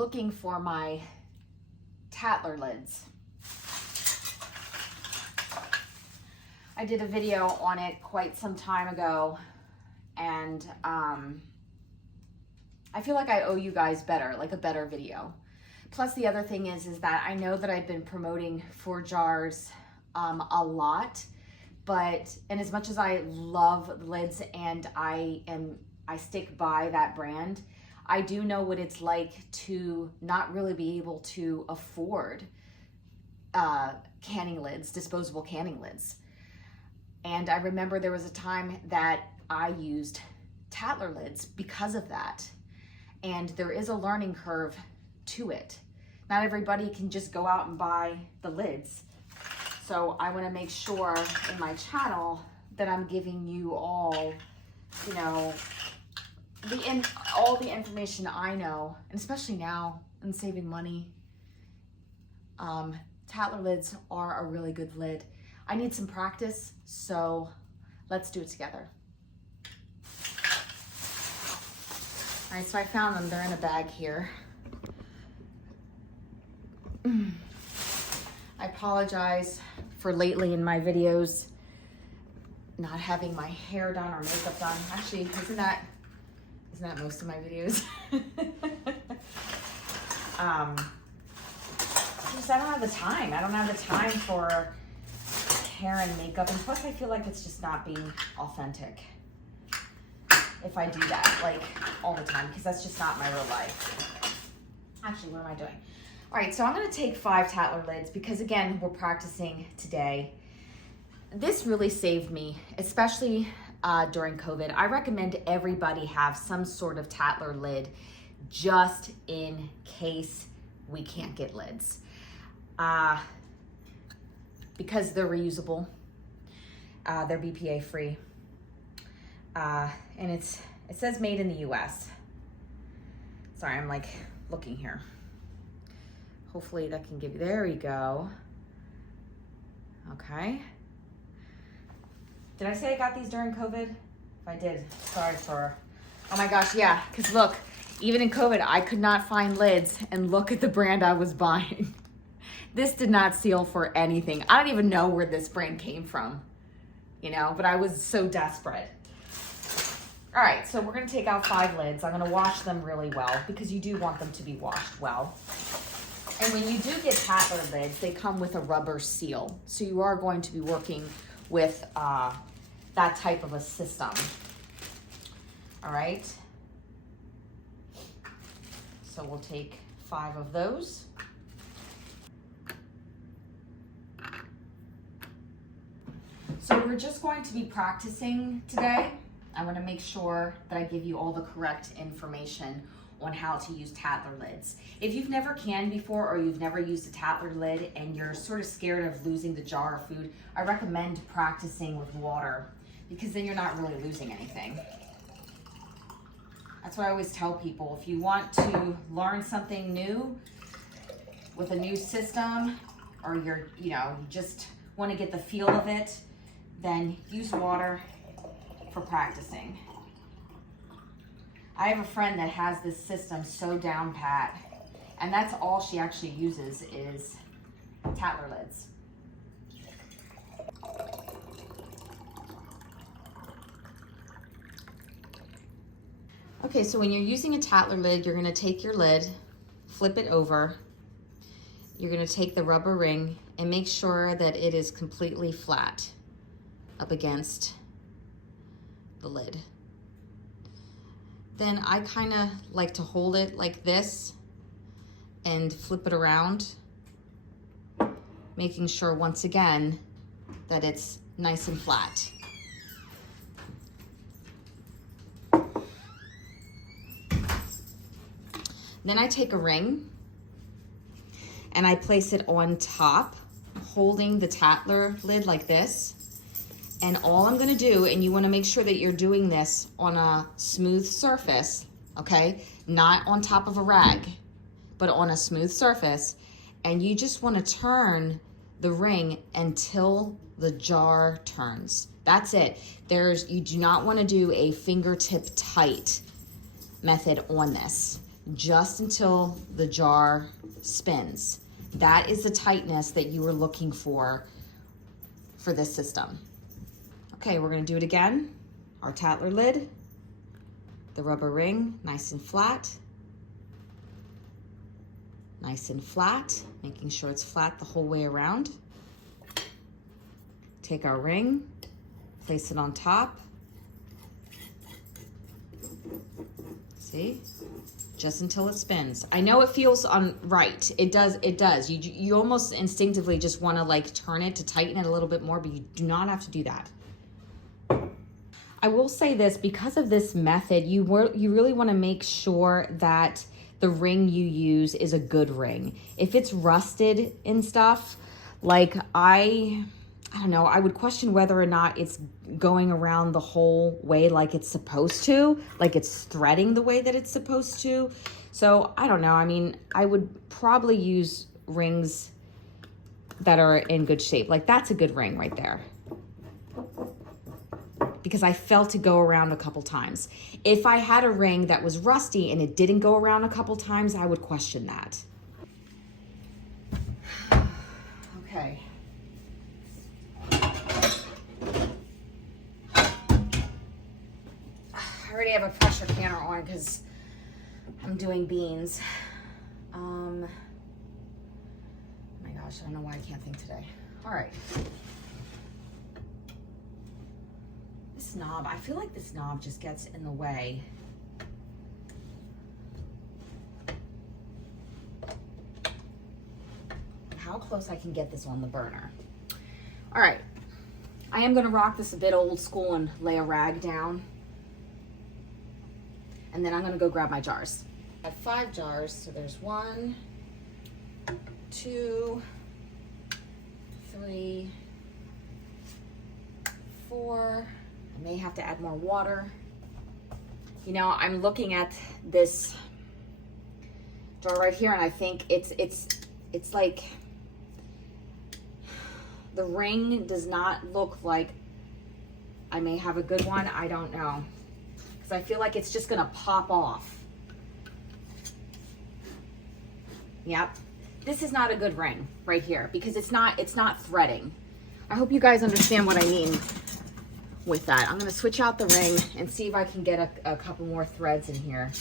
looking for my Tattler lids. I did a video on it quite some time ago, and I feel like I owe you guys better, like a better video. Plus the other thing is that I know that I've been promoting 4 jars a lot, and as much as I love lids and I stick by that brand, I do know what it's like to not really be able to afford canning lids, disposable canning lids. And I remember there was a time that I used Tattler lids because of that. And there is a learning curve to it. Not everybody can just go out and buy the lids. So I want to make sure in my channel that I'm giving you all, you know, all the information I know, and especially now in saving money. Tattler lids are a really good lid. I need some practice, so let's do it together. All right, so I found them. They're in a bag here. I apologize for lately in my videos not having my hair done or makeup done. Actually, isn't that most of my videos? I don't have the time. I don't have the time for hair and makeup, and plus I feel like it's just not being authentic if I do that like all the time, because that's just not my real life. Actually, what am I doing? All right, so I'm going to take 5 Tattler lids because, again, we're practicing today. This really saved me, especially during COVID. I recommend everybody have some sort of Tattler lid just in case we can't get lids. Because they're reusable, they're BPA free, and it says made in the US. Sorry, I'm like looking here. Hopefully that can give you, there we go. Okay. Did I say I got these during COVID? If I did, sorry for, oh my gosh, yeah, because look, even in COVID, I could not find lids, and look at the brand I was buying. This did not seal for anything. I don't even know where this brand came from, you know, but I was so desperate. All right, so we're gonna take out 5 lids. I'm gonna wash them really well because you do want them to be washed well. And when you do get Tattler lids, they come with a rubber seal. So you are going to be working with that type of a system. All right. So we'll take 5 of those. So we're just going to be practicing today. I want to make sure that I give you all the correct information on how to use Tattler lids. If you've never canned before, or you've never used a Tattler lid and you're sort of scared of losing the jar of food, I recommend practicing with water because then you're not really losing anything. That's what I always tell people. If you want to learn something new with a new system, or you just want to get the feel of it, then use water for practicing. I have a friend that has this system so down pat, and that's all she actually uses is Tattler lids. Okay, so when you're using a Tattler lid, you're gonna take your lid, flip it over. You're gonna take the rubber ring and make sure that it is completely flat up against the lid. Then I kind of like to hold it like this and flip it around, making sure once again that it's nice and flat. Then I take a ring and I place it on top, holding the Tattler lid like this. And all I'm gonna do, and you wanna make sure that you're doing this on a smooth surface, okay? Not on top of a rag, but on a smooth surface. And you just wanna turn the ring until the jar turns. That's it. You do not wanna do a fingertip tight method on this. just until the jar spins. That is the tightness that you were looking for this system. Okay, we're gonna do it again. Our Tattler lid, the rubber ring, nice and flat. Nice and flat, making sure it's flat the whole way around. Take our ring, place it on top. See? Just until it spins. I know it feels right. It does. You almost instinctively just want to like turn it to tighten it a little bit more, but you do not have to do that. I will say this, because of this method, you really want to make sure that the ring you use is a good ring. If it's rusted and stuff, like I don't know, I would question whether or not it's going around the whole way like it's supposed to, like it's threading the way that it's supposed to. So I don't know, I mean, I would probably use rings that are in good shape. Like that's a good ring right there, because I felt it go around a couple times. If I had a ring that was rusty and it didn't go around a couple times, I would question that. Okay. I already have a pressure canner on because I'm doing beans. Oh my gosh, I don't know why I can't think today. All right. This knob, I feel like this knob just gets in the way. How close I can get this on the burner. All right, I am gonna rock this a bit old school and lay a rag down. And then I'm gonna go grab my jars. I have 5 jars, so there's 1, 2, 3, 4. I may have to add more water. You know, I'm looking at this jar right here, and I think it's like the ring does not look like I may have a good one. I don't know, because I feel like it's just gonna pop off. Yep, this is not a good ring right here because it's not threading. I hope you guys understand what I mean with that. I'm gonna switch out the ring and see if I can get a couple more threads in here.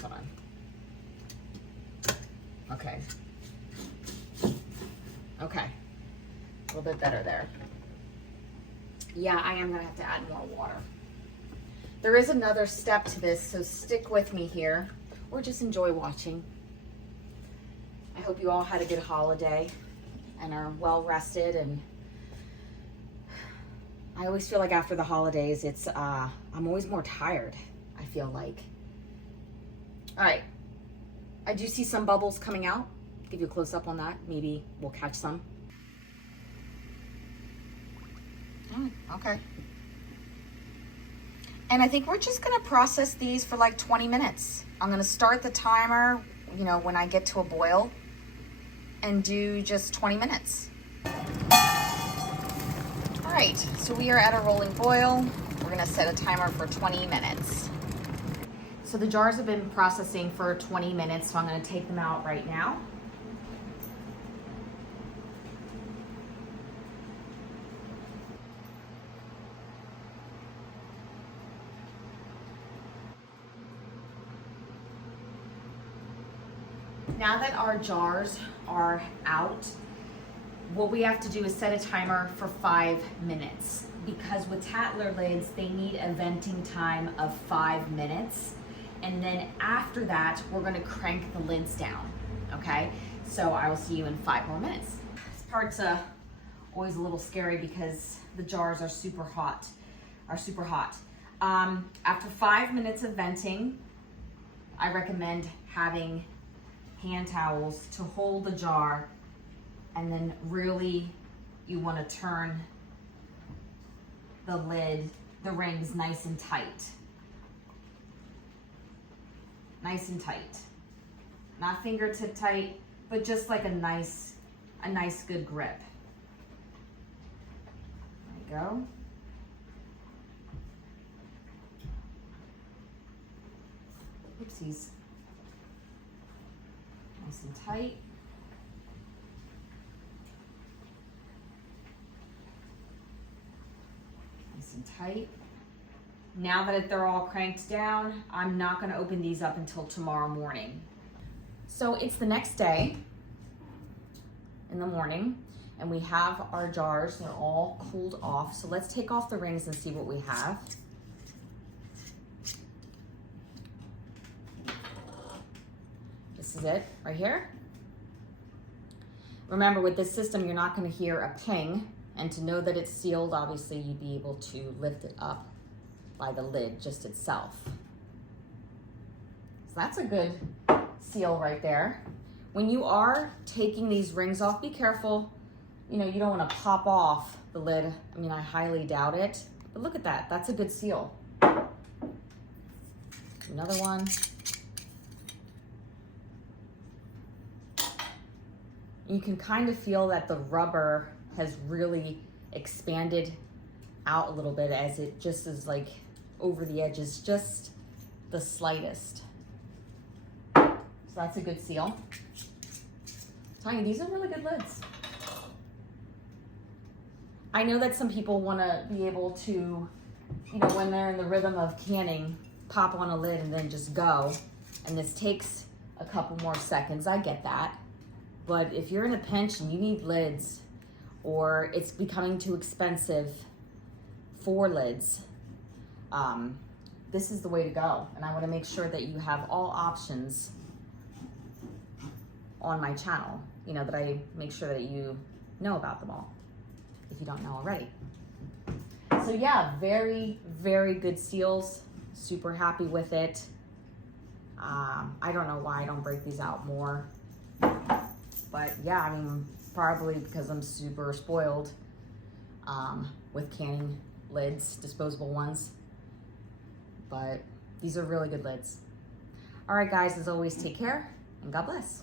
Hold on. Okay. Okay, a little bit better there. Yeah, I am gonna have to add more water. There is another step to this, so stick with me here, or just enjoy watching. I hope you all had a good holiday and are well rested. And I always feel like after the holidays, I'm always more tired, I feel like. All right, I do see some bubbles coming out. Give you a close up on that. Maybe we'll catch some. Okay. And I think we're just gonna process these for like 20 minutes. I'm gonna start the timer, you know, when I get to a boil, and do just 20 minutes. All right, so we are at a rolling boil. We're gonna set a timer for 20 minutes. So the jars have been processing for 20 minutes, so I'm gonna take them out right now. Now that our jars are out, what we have to do is set a timer for 5 minutes, because with Tattler lids, they need a venting time of 5 minutes. And then after that, we're gonna crank the lids down, okay? So I will see you in 5 more minutes. This part's always a little scary because the jars are super hot, After 5 minutes of venting, I recommend having hand towels to hold the jar, and then really you want to turn the lid, the rings nice and tight. Nice and tight. Not fingertip tight, but just like a nice good grip. There you go. Oopsies. Nice and tight. Nice and tight. Now that they're all cranked down, I'm not gonna open these up until tomorrow morning. So it's the next day in the morning, and we have our jars, they're all cooled off. So let's take off the rings and see what we have. This is it right here. Remember, with this system, you're not gonna hear a ping, and to know that it's sealed, obviously you'd be able to lift it up by the lid just itself. So that's a good seal right there. When you are taking these rings off, be careful. You know, you don't want to pop off the lid. I mean, I highly doubt it, but look at that. That's a good seal. Another one. You can kind of feel that the rubber has really expanded out a little bit, as it just is like over the edges, just the slightest. So that's a good seal. I'm telling you, these are really good lids. I know that some people want to be able to, you know, when they're in the rhythm of canning, pop on a lid and then just go. And this takes a couple more seconds. I get that. But if you're in a pinch and you need lids, or it's becoming too expensive for lids, this is the way to go. And I want to make sure that you have all options on my channel, you know, that I make sure that you know about them all, if you don't know already. So yeah, very, very good seals. Super happy with it. I don't know why I don't break these out more. But yeah, I mean, probably because I'm super spoiled with canning lids, disposable ones. But these are really good lids. All right, guys, as always, take care and God bless.